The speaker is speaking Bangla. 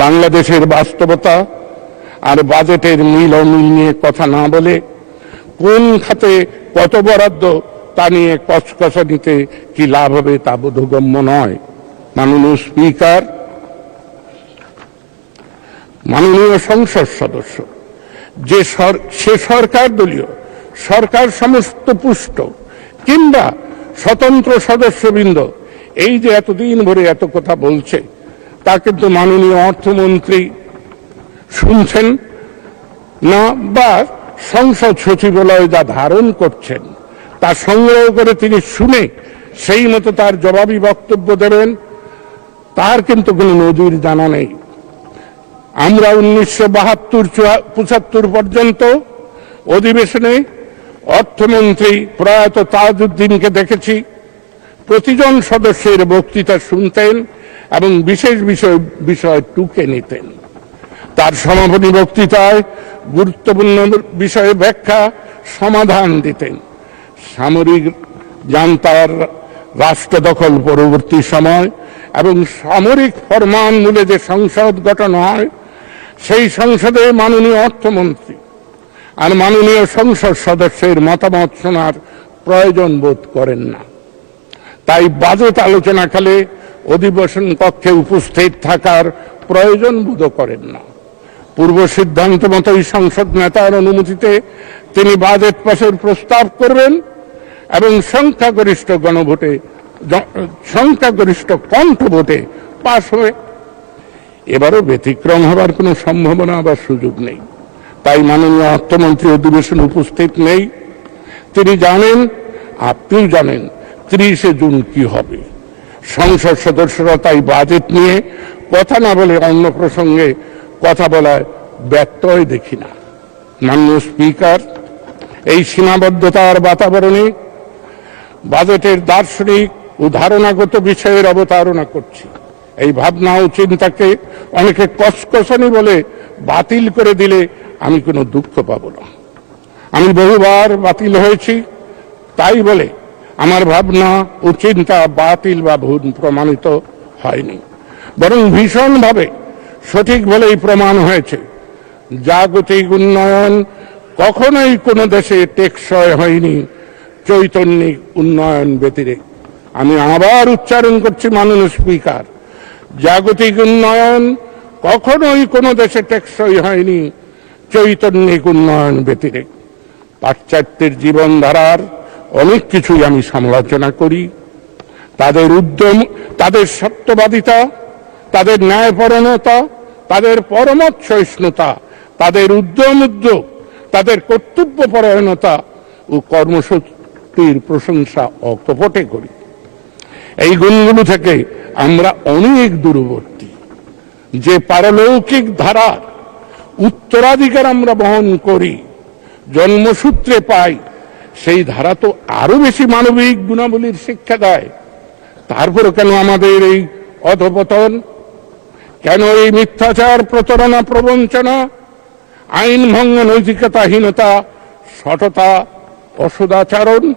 বাংলাদেশের বাস্তবতা আর বাজেটের মিল অমিল নিয়ে কথা না বলে কোন খাতে কত বরাদ্দ তা নিয়ে কসকসানিতে কি লাভ হবে তা বোধগম্য নয়। মাননীয় স্পিকার, মাননীয় সংসদ সদস্য, যে সে সরকার দলীয়, সরকার সমস্ত পুষ্ট, কিংবা স্বতন্ত্র সদস্যবৃন্দ, এই যে এতদিন ভরে এত কথা বলছে তা কিন্তু মাননীয় অর্থমন্ত্রী শুনছেন না বা সংসদ সচিবালয় যা ধারণ করছেন, তা সংগ্রহ করে তিনি শুনে সেই মতো তার জবাবি বক্তব্য দেবেন, তার কিন্তু কোনো নজির জানা নেই। আমরা উনিশশো বাহাত্তর পঁচাত্তর পর্যন্ত অধিবেশনে অর্থমন্ত্রী প্রয়াত তাজউদ্দিনকে দেখেছি। প্রতিজন সদস্যের বক্তৃতা শুনতেন। এবং বিশেষ বিষয় বিষয় টুকে নিতেন। তার সমাপনী বক্তৃতায় গুরুত্বপূর্ণ বিষয়ে ব্যাখ্যা, সমাধান দিতেন। সামরিক জান্তার রাষ্ট্র দখল পরবর্তী সময় এবং সামরিক ফরমান মূলে যে সংসদ গঠন হয়, সেই সংসদে মাননীয় অর্থমন্ত্রী আর মাননীয় সংসদ সদস্যের মতামত শোনার প্রয়োজন বোধ করেন না। তাই বাজেট আলোচনাকালে অধিবেশন কক্ষে উপস্থিত থাকার প্রয়োজন বোধ করেন না। পূর্ব সিদ্ধান্ত মতোই সংসদ নেতার অনুমতিতে তিনি বাজেট পাশের প্রস্তাব করবেন এবং সংখ্যাগরিষ্ঠ গণভোটে সংখ্যাগরিষ্ঠ কণ্ঠ ভোটে পাশ হবে এবারও ব্যতিক্রম হবার কোনো সম্ভাবনা বা সুযোগ নেই। তাই মাননীয় অর্থমন্ত্রী অধিবেশন উপস্থিত নেই। তিনি জানেন, আপনিও জানেন, ত্রিশে জুন কি হবে। সংসদ সদস্যরা তাই বাজেট নিয়ে কথা না বলে অন্য প্রসঙ্গে কথা বলায় ব্যত্যয় দেখি না। মাননীয় স্পিকার, এই সীমাবদ্ধতার বাতাবরণে বাজেটের দার্শনিক ও ধারণাগত বিষয়ের অবতারণা করছি। এই ভাবনা ও চিন্তাকে অনেকে কসকসানি বলে বাতিল করে দিলে আমি কোনো দুঃখ পাব না। আমি বহুবার বাতিল হয়েছি, তাই বলে আমার ভাবনা ও চিন্তা বাতিল বা ভুল প্রমাণিত হয়নি। বরং ভীষণভাবে সঠিক বলেই প্রমাণ হয়েছে। জাগতিক উন্নয়ন কখনোই কোনো দেশে টেকসই হয়নি। চৈতন্যিক উন্নয়ন ব্যতিরেক আমি আবার উচ্চারণ করছি, মাননীয় স্পিকার। জাগতিক উন্নয়ন কখনোই কোনো দেশে টেকসই হয়নি। চৈতন্যিক উন্নয়ন ব্যতিরেক পাশ্চাত্যের জীবনধারার অনেক কিছুই আমি সমালোচনা করি। তাদের উদ্যম, তাদের সত্যবাদিতা, তাদের ন্যায়পরণতা, তাদের পরমত সহিষ্ণুতা তাদের উদ্যম উদ্যোগ, তাদের কর্তব্যপরায়ণতা ও কর্মশক্তির প্রশংসা অকপটে করি। এই গুণগুলো থেকে আমরা অনেক দূরবর্তী। যে পারলৌকিক ধারার উত্তরাধিকার আমরা বহন করি, জন্মসূত্রে পাই সেই ধারা তো আরও বেশি মানবিক গুণাবলীর শিক্ষা দেয়। তারপরে কেন আমাদের এই অধপতন? কেন এই মিথ্যাচার, প্রতারণা, প্রবঞ্চনা, আইন ভঙ্গ নৈতিকতাহীনতা সততা, অসদাচরণ